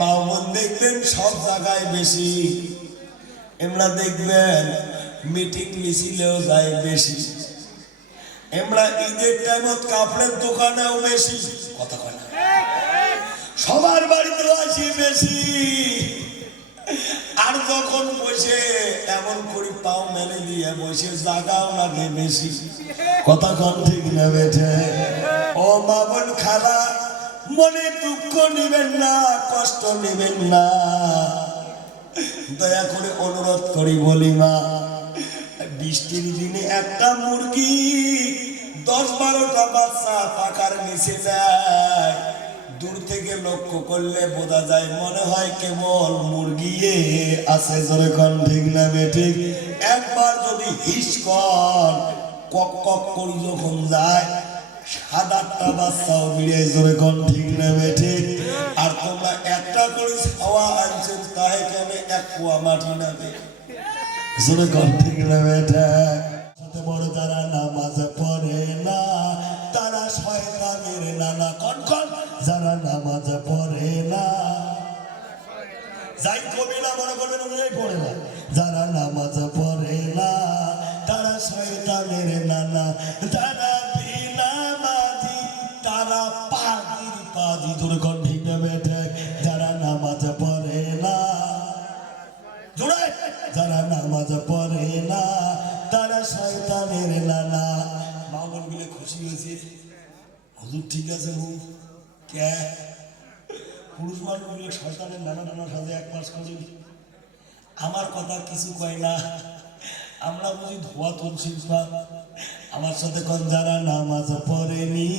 মা বোন দেখবেন সব জায়গায় বেশি, এমরা দেখবেন মিটিং মিছিলেও যায় বেশি, এমরা ঈদের টাইমত কাপড়ের দোকানেও বেশি, কথা কয় না, সবার বাড়িতেও আসি বেশি। আর যখন বসে এমন করি পাও মেলে দিয়ে বসে জাগাও লাগে বেশি, কথা কন ঠিক না বেঠে? ও মা বোন খালা, মনে দুঃখ নিবেন না, কষ্ট নিবেন না, দয়া করে অনুরোধ করি বলি মা, বৃষ্টির দিনে একটা মুরগি 10-12টা বাচ্চা পাকার নিচে যায়, দূর থেকে লক্ষ্য করলে বোঝা যায় মনে হয় কেবল মুরগি আছে, জোরে কোন ঠিক না বেঠিক? একবার যদি হিস কর কক কক করে যখন যায় 7-8টা বাচ্চাও মিলে, জোরে কোন ঠিক না বেঠিক? আর তোমরা একটা করে ছাওয়া আনছেন, তাহে কেন এক কুয়া মাটি নাবে, জোরে কোন ঠিক না বেঠা? বড় যারা নামাজ পড়ে না তারা শয়তানের নানা, কোন কোন? যারা নামাজ পড়ে না, যাই কবি না মনে করবেন পড়ে না, যারা নামাজ পড়ে না তারা শয়তানের নানা, তারা বেনামাজি তারা পাজির পাজি, জোরে কোন ঠিক না বেঠা? যারা নামাজ পড়ে না, জোরে, যারা নামাজ পড়ে না তারা শয়তানের নানা। মামুন গুলো খুশি হয়েছে, হুজুর ঠিক আছে হু কে পুরুষ মানুষগুলো শয়তানের নানা নানা সাথে এক মাস করি, আমার কথা কিছু কয় না, আমরা বুঝি ধোয়া তুলছি। আমার সাথে কোন যারা নামাজ পড়েনি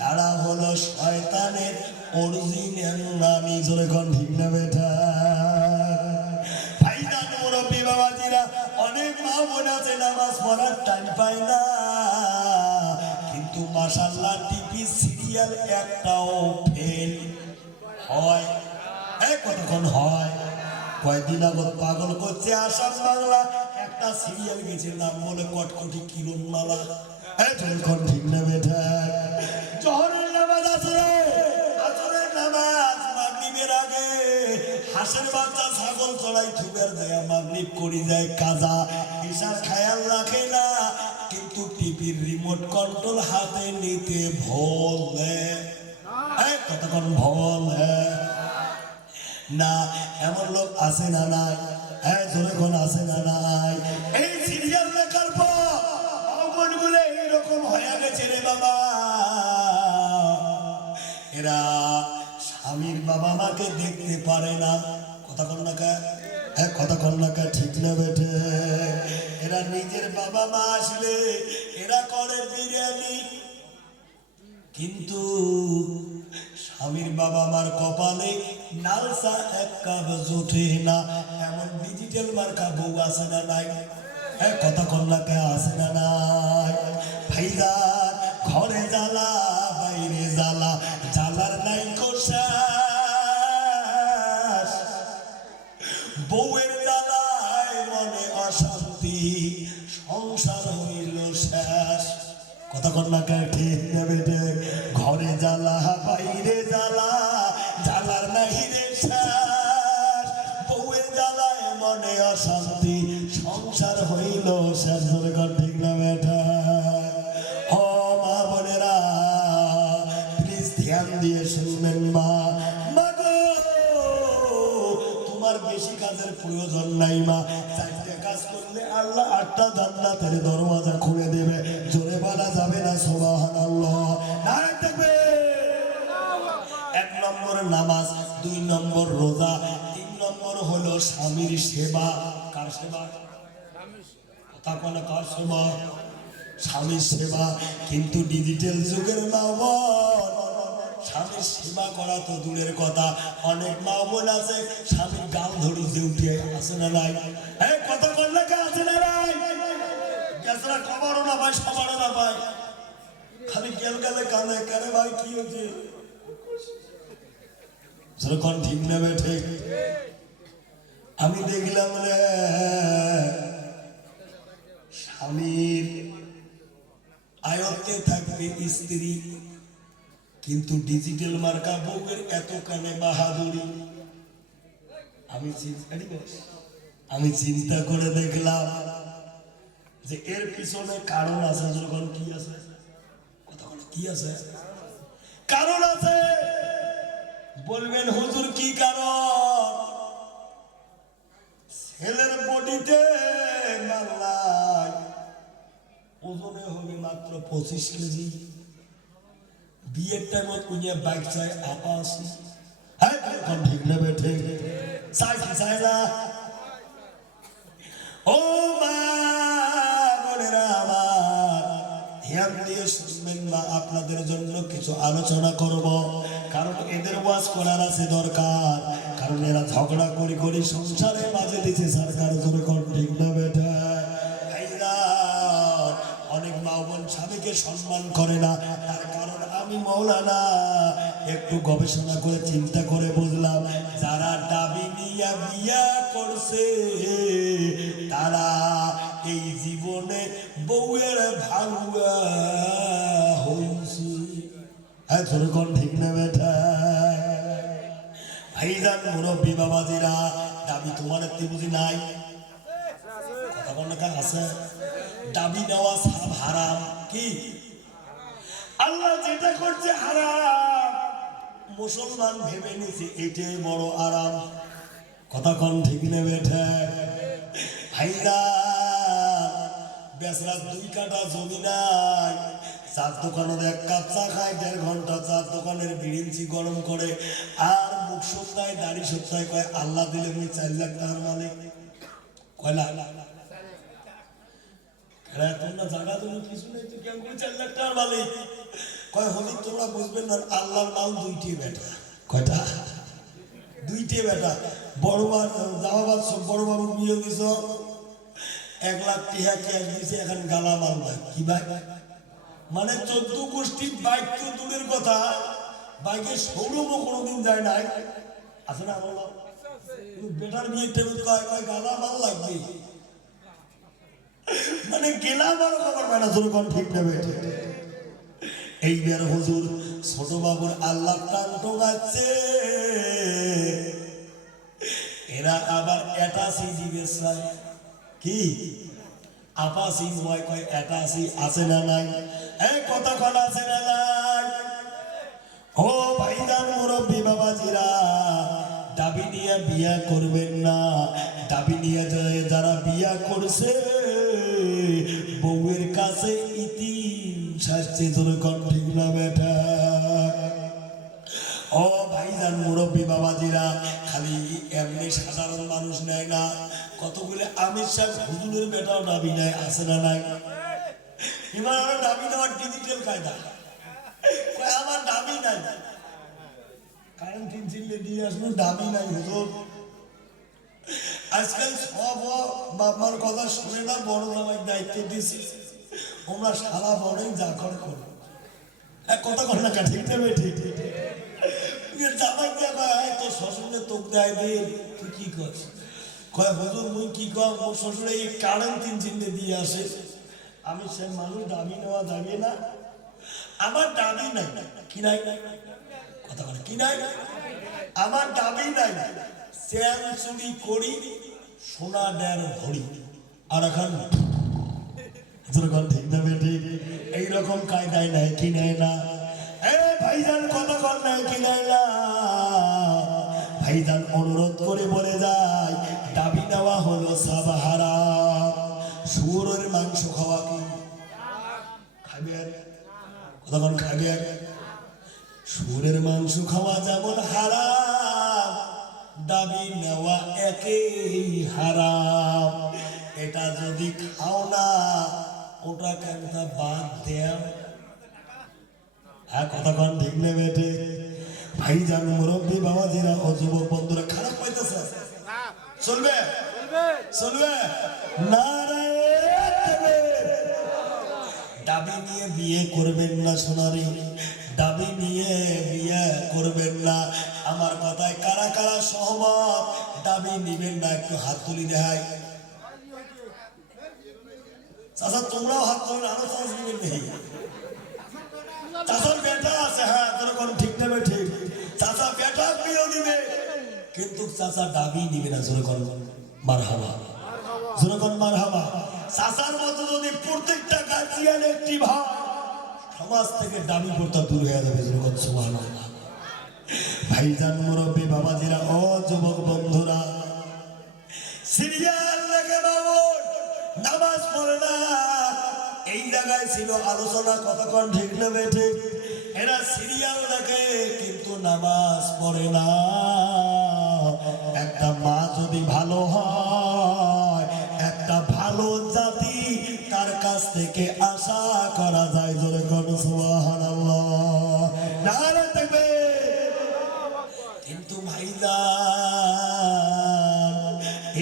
তারা হলো শয়তানের অরিজিনাল নামি, জোরে কোন ঠিক না বেটা? ভাইজান মুরব্বী বাবাজিরা, অনেক মা বোন আছে নামাজ পড়ার টাইম পায় না, কিন্তু মাশাআল্লাহ টিভি সিরিয়াল একটাও ফেল হয়, কতক্ষণ হয়? কয়েকদিন আগত পাগল করছে আসাম বাংলা একটা সিরিয়াল গেছে, নাম বলে কটকটি কিরণ মালা, যখন ঠিক না বেঠা? জোহরের নামাজ আছে, আসরের নামাজ মাগরিবের আগে হাঁসের বাচ্চা ছাগল চড়াই থুবের দেয়া মাগরিব করি যায় কাজা, এসার খেয়াল রাখে না, কিন্তু টিভির রিমোট কন্ট্রোল হাতে নিতে ভুল দেয়, কতক্ষণ ভুল না? এমন লোক আছে না নাই? জোরে কোন আছে না নাই? এই সিরিয়াল দেখার পর মনগুলো এইরকম হয়ে গেছে রে বাবা, এরা স্বামীর বাবা মাকে দেখতে পারে না, কথা কন না কা? কথা কন না কা? ঠিক না বেঠে? এরা নিজের বাবা মা আসলে এরা করে বিরিয়ানি, কিন্তু স্বামীর বাবা মার কপালে নালসা এক কাপ জোটে না, এমন ডিজিটাল মার্কা বউ আছে না নাই? কথা কন্যা কে আছে না নাই? ভাইজান ঘরে জ্বালা বাইরে জ্বালা, জ্বালার নাই কোশাস, বউয়ের জ্বালায় মনে অশান্তি, সংসার হইল শেষ, কথা কন্যা কে ঠিক নেবে? ঘরে জ্বালা বাইরে জ্বালা, জ্বালার নাই রে শেষ, বউয়ের জ্বালায় মনে অশান্তি, সংসার হইল শেষ, ধরে কর ঠিক না বেটা? ও মা বোনেরা প্লিজ ধ্যান দিয়ে শুনবেন, মা তোমার বেশি কাজের প্রয়োজন নাই মা, 4টে কাজ করলে আল্লাহ 8টা জান্নাতের দরওয়াজা খুলে দেবে, জোরে বলা যাবে না সুবহানাল্লাহ? নারে দেখবে 1 নম্বর নামাজ, 2 নম্বর রোজা, 3 নম্বর হলো স্বামীর সেবা। কার সেবা? কথা বলে কার সেবা? স্বামীর সেবা। কিন্তু ডিজিটাল যুগের মা বোন স্বামীর সেবা করা তো দূরের কথা, অনেক মা বোন আছে স্বামীর গাল ধরি যে উঠে আছে না নাই? কথা বললে কে আছে না নাই? গেছরা খবরও না পায়, সবারও না পায়, খালি গেল গেলে কানে কানে ভাই কি হয়েছে, সেরকম ঠিক নেবে ঠিক? আমি দেখলাম রে স্বামীর আয়ত্তে থাকবে স্ত্রী, কিন্তু ডিজিটাল মার্কা বউয়ের এত কানে বাহাদুরি। আমি চিন্তা করে দেখলাম যে এর পিছনে কারণ আছে। যখন কি আছে, কি আছে, কারণ আছে। বলবেন হুজুর কি কারণ? ছেলের বডিতে মাল্লাই ওজনে হবে মাত্র 25 কেজি। বিয়ের টাইমত কুইয়া বাইক চাই আপা আছে। হ্যাঁ এখন ঠিক নেবে, ঠিক চাই কি চাই না? ও মা বোনেরা আমার, ধ্যান দিয়ে শুনবেন মা, আপনাদের জন্য কিছু আলোচনা করব। কারণ এদের ওয়াজ করার আছে দরকার। কারণ এরা ঝগড়া করি করি সংসারে মাঝে দিচ্ছে সরকার জোরে কোন ঠিক না বেটা? অনেক মা বোন স্বামীকে সম্মান করে না। তার কারণ আমি মৌলানা একটু গবেষণা করে চিন্তা করে বুঝলাম, যারা দাবি নিয়ে বিয়া করছে তারা এই জীবনে বউয়ের ভাঙা হয়েছে। হ্যাঁ জোরে কোন ঠিক না বেটা? ভাইজান মুরব্বী বাবাজিরা, দাবি তোমার একটি বুঝি নাই? কথা বল না, আছে। দাবি দেওয়া সব হারাম। কি আল্লাহ যেটা করছে হারাম, মুসলমান ভেবে নিছে এটাই বড় আরাম। কথা কোন ঠিক না বেটা? ভাইজান বেচরা 2 কাঠা জমি নাই, চার দোকানের 1 কাপ চা খায়, 1.5 ঘন্টা চার দোকানের বিড়িঞ্চি গরম করে, আর মুখ সপ্তাহে দাড়ি সপ্তাহে কয় আল্লাহ দিলে আমি 4 লাখ টাকার মালিক। কয় লাখ? তোমরা জায়গা তুমি কিছু নেই তো কেন 4 লাখ টাকার মালিক? কয় হলি তোমরা বুঝবেন না, আল্লাহর নাম 2টি বেটা। কয়টা? 2টি বেটা। বড় জামাবাদ সব বড় বাবু বিয়ে দিছ, 1 লাখ টাকা ক্যাশ দিছে, এখন গালা মাল কি ভাই? মানে 14 গোষ্ঠীর বাইক তো দূরের কথা, বাইকে শোরুমও কোনোদিন যায় নাই। আছে না বলো? বেটার বিয়ে টেবিল কয় কয় গালা মাল লাগবে, মানে গেলা বড় খবর পায় না। জোর কোন ঠিক নেবে? এইবার হুজুর ছোট বাবুর আল্লাহ টান টোঙাচ্ছে, এরা আবার অ্যাটাসি দিবে চায়। কি আপাসি হয়? কয় অ্যাটাসি আছে না নাই? এই কতক্ষণ আছে না নাই? ও ভাইজান মুরব্বী বাবাজিরা, দাবি নিয়ে বিয়া করবেন না। দাবি নিয়ে যারা বিয়া করছে বউয়ের কাছে ইতিম শাস্তি তোর কোন ঠিক না বেটা? ও ভাইজান মুরব্বী বাবাজিরা, খালি এমনি সাধারণ মানুষ নেয় না, কতগুলো আমির সাহেব হুজুরের বেটাও দাবি নেয়। আছে না নাই? এবার আমার দাবি নেওয়ার ডিজিটাল কায়দা। আমার দাবি নাই, কারণ 3 চিল্লে দিয়ে আসলো দাবি নাই হুজুর। আজকাল সব বাবার কথা শুনে না, বড় জামাই দায়িত্ব দিছি, তোমরা সারা বড়ই যা করে করো। কথা কর না, ঠিক নেবে? ঠিক ঠিক জামাই দেয় তোর শ্বশুরে তোক দেয় দে, তুই কি করছ? কয় হুজুর মুই কি কর, মোর শ্বশুরে এই কারেন্ট 3 চিল্লে দিয়ে আসে। আমি সে মানুষ দাবি নেওয়া যাবে না, আমার দাবি নাই। কি নাই? কথা বলে কি নাই? আমার দাবি নাই। চেন চুরি করি, সোনা দেন ভরি, আর এখন ঠিক না বেটি? এইরকম কায়দায় নেয় কি নেয় না? ভাইজান কতক্ষণ নেয় কি নেয় না? ভাইজান অনুরোধ করে বলে যায়, দাবি নেওয়া হলো সব হারাম। শুয়োরের মাংস খাওয়া কি খাবেন? কতক্ষণ খাবেন? শুয়োরের মাংস খাওয়া যেমন হারাম, দাবি নেওয়া একই হারাম। এটা যদি খাও না, ওটা কেন বাদ দেও? হ্যাঁ কতক্ষণ ঠিক নেবে? ভাইজান মুরব্বী বাবাজিরা ও যুবক বন্ধুরা, খারাপ পাইতেছে? চলবে? চলবে না? দাবি নিয়ে বিয়ে করবেন না সোনারি, দাবি নিয়ে বিয়ে করবেন না। আমার কথায় কারা কারা সহমত? দাবি নিবেন না, একটু হাত তুলি দেখাই। চাচা তোমরাও হাত তুলেন, আরো চান্স নেবেন নেই? চাচার বেটা আছে, হ্যাঁ যেরকম ঠিক নেবে ঠিক, চাচা বেটা বিয়ে দিবে, কিন্তু চাচা দাবি নিবে না। যেরকম মারহাবা, যেরকম মারহাবা। চাচার মতো যদি প্রত্যেকটা গার্জিয়ান একটি ভাই, সমাজ থেকে দাবি করতে দূর হয়ে যাবে। যেরকম সুবহানাল্লাহ। ভাইজান, মুরব্বী, বাবাজিরা, ও যুবক বন্ধুরা, সিরিয়াল লেগে বাবুর নামাজ পড়ে না, এই জায়গায় ছিল আলোচনা। কতক্ষণ ঠিক নেবে ঠিক? এরা সিরিয়াল দেখে কিন্তু নামাজ পড়ে না। একটা মা যদি ভালো হয়, একটা ভালো জাতি তার কাছ থেকে আশা করা যায়। জোরে কোন সুবহানাল্লাহ, নারে তাকবীর। কিন্তু ভাইজান,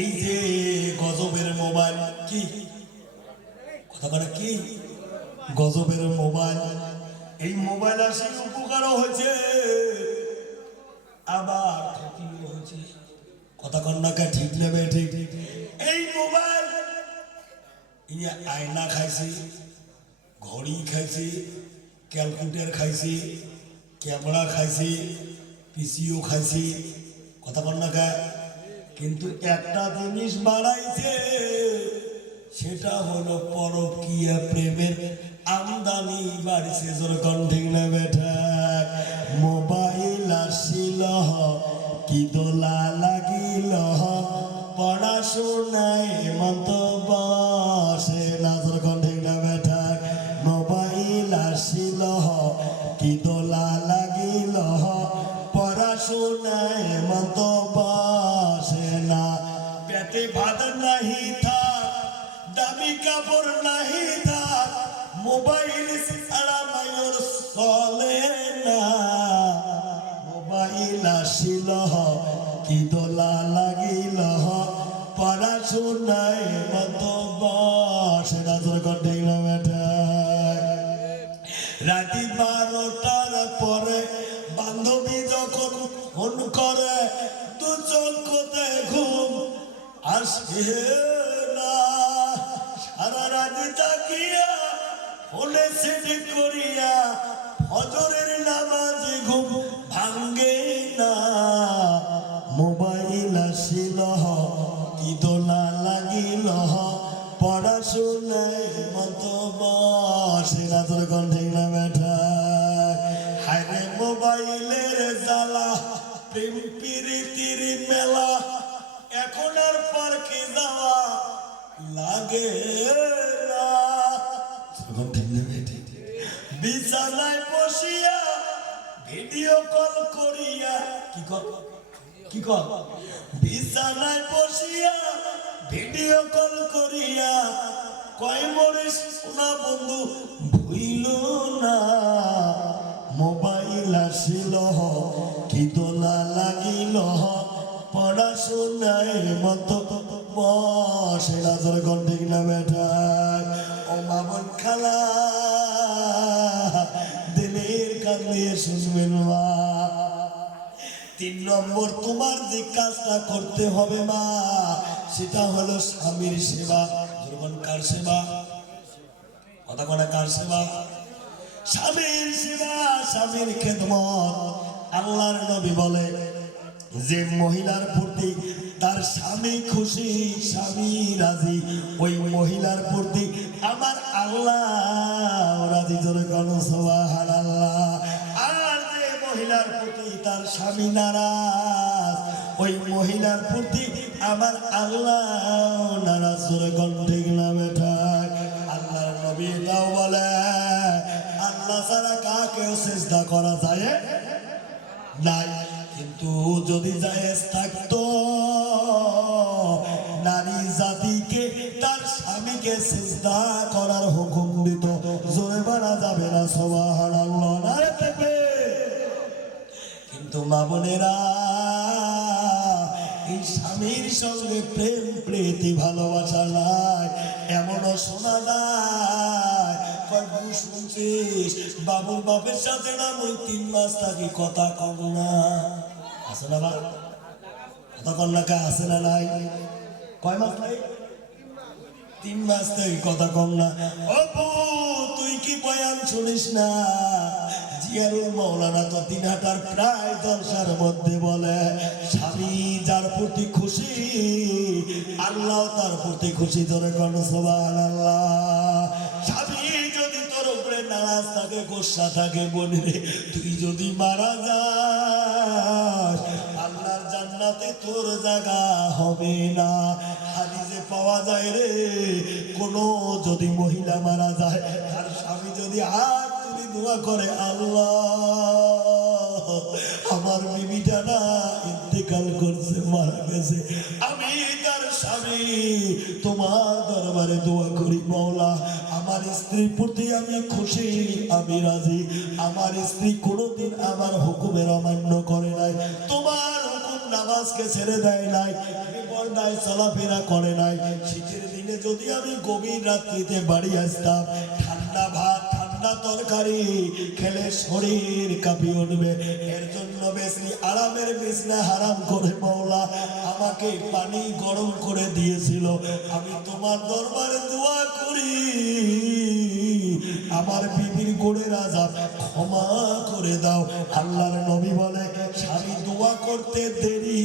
এই যে গজবের মোবাইল, কি কথা বলে, কি গজবের মোবাইল, এই মোবাইল আসে উপকারও হয়েছে আবার ক্ষতিও হয়েছে। কথা কন্যাকে ঠিক নেবে ঠিক? এই মোবাইল আয়না খাইছি, ঘড়ি খাইছি, ক্যালকুলেটর খাইছি, ক্যামেরা খাইছি, পিসিও খাইছি। কথা কন্যাকে, কিন্তু একটা জিনিস বাড়াইছে, সেটা হলো পরকীয়া প্রেমের আমদানি বাড়ছে। যেরকম ঠিক না বেটা? মোবাইল আসিল কি দোলা লাগিল, পড়াশোনায় মত বসে না। যেরকম ঠিক না বেটা? মোবাইল আসিল কি দোলা লাগিল, পড়াশোনায় মত বসে না। পেটে ভাত নাহি থাক, দামি কাপড় নাহি থাক, মোবাইল ছাড়া মায়ের চলে না। মোবাইল আসিল কি দোলা লাগিল, পড়াশোনায় মত বসে না। যেরকম ঠিক না বেটা? রাতি 12টার পরে বান্ধবী যখন ফোন করে, দু চোখতে ঘুম আসে না। সারা রাতি তাকিয়া ফোনে সেট করিয়া ফজরের নামাজে ঘুম ভাঙ্গে না। মোবাইল আসিল কি দোলা লাগিল, পড়াশোনায় মত বসে না। তোর কণ্ঠে না বেটা? হায়রে মোবাইলের জ্বালা, প্রেম প্রীতির মেলা, এখন আর পার্কে যাওয়া লাগে না। বিছানায় বসিয়া ভিডিও কল করিয়া, কি কল, কি কল, বিছানায় বসিয়া ভিডিও কল করিয়া কয় মরিস না বন্ধু ভুইল না। মোবাইল আসিল কি দোলা লাগিল, পড়াশোনায় মত বসে না। তোর ঠিক না বেটা? ও মামন খালা, দিলের কান দিয়ে শুনবেন মা। 3 নম্বর তোমার যে কাজটা করতে হবে মা, সেটা হলো স্বামীর সেবা। যখন কার সেবা? কথা বলে, কার সেবা? স্বামীর সেবা, স্বামীর খেদমত। আল্লাহর নবী বলে যে মহিলার প্রতি তার স্বামী খুশি, স্বামী রাজি, ওই মহিলার প্রতি আমার আল্লাহ রাজি। জোরে কোন সুবহানাল্লাহ। আর যে মহিলার প্রতি তার স্বামী নারাজ, ওই মহিলার প্রতি আমার আল্লাহ নারাজ। জোরে কোন ঠিক না বেটা? আল্লাহর নবী এটাও বলে, আল্লাহ ছাড়া কাকেও সিজদা করা যায় নাই, কিন্তু যদি জায়েজ থাকতো নারী জাতিকে তার স্বামীকে সিজদা করার হুকুম দিত। জোরে বলা যাবে না সুবহানাল্লাহ, নারে তাকবীর। কিন্তু মা বোনেরা, এই স্বামীর সঙ্গে প্রেম প্রীতি ভালোবাসা নাই, এমনও শোনা যায় শুনছিস বাবুর বাপের সাথে না ওই 3 মাস থাকি, কথা কম না। আছে না বা কথা কন্যাকে? আছে না নাই? কয় মাস নাই? 3 মাস থাকি, কথা কম না। অপু তুই কি বয়ান শুনিস না? সিয়ারুল মাওলানা তো দিনহাটার প্রায় জলসার মধ্যে বলে, স্বামী যার প্রতি খুশি আল্লাহ তার প্রতি খুশি। ধরে কোন সুবহানাল্লাহ। স্বামী যদি তোর উপরে নারাজ থাকে, গোসা থাকে, বলি রে তুই যদি মারা যাস আল্লাহর জান্নাতে তোর জায়গা হবে না। হাদিসে পাওয়া যায় রে, কোনো যদি মহিলা মারা যায় তার স্বামী যদি হাত তুলে দোয়া করে, আল্লাহ আমার বিবিটা না ইন্তেকাল করছে, মারা গেছে, আমি তার স্বামী তোমার দরবারে দোয়া করি মাওলা আমার স্ত্রীর প্রতি আমি খুশি, আমি রাজি। আমার স্ত্রী কোনোদিন আমার হুকুমের অমান্য করে নাই, তোমার হুকুম নামাজকে ছেড়ে দেয় নাই, পর্দায় চলাফেরা করে নাই। শীতের দিনে যদি আমি গভীর রাত্রিতে বাড়ি আসতাম, ঠান্ডা ভাত ঠান্ডা তরকারি খেলে শরীর কাঁপিয়ে উঠবে, এর জন্য বেশি আরামের বিছনা হারাম করে মাওলা আমাকে পানি গরম করে দিয়েছিল। আমি তোমার দরবারে দোয়া করি আমার বিবির গোড়ের আযাব ক্ষমা করে দাও। আল্লাহর নবী বলে, স্বামী দোয়া করতে দেরি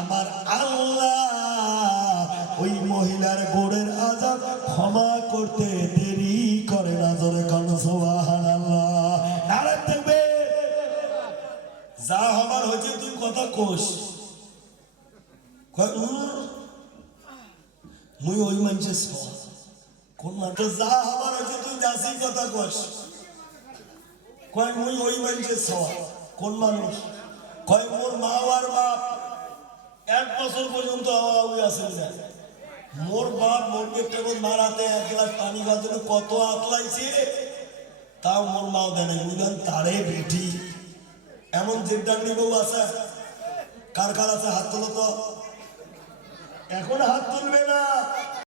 আমার আল্লাহ ওই মহিলার গোড়ের আযাব ক্ষমা করতে দেরি করে না। জোরে কোন সুবহানাল্লাহ। নারে তাকবীর। যা হবার হয়েছে তুই কথা কোস, মুই ওই মানুষে কোন মানুষ যা হবার হয়েছে তুই যাসি কথা কোস, কয় মুই ওই মানুষের সওয়া। কোন মানুষ? কয় মোর মা আর বাপ 1 বছর পর্যন্ত আওয়াজ আসেন না। মোর বাপ মোর পেটে মারাতে 1 গ্লাস পানি খাওয়ার জন্য কত আতলাইছে, তাও মোর মাও দেয় না। বুঝলেন তারে বেটি এমন জিদ্দাঙ্গি বউ আছে? কার কার আছে হাত তোলো তো। এখন হাত তুলবে না,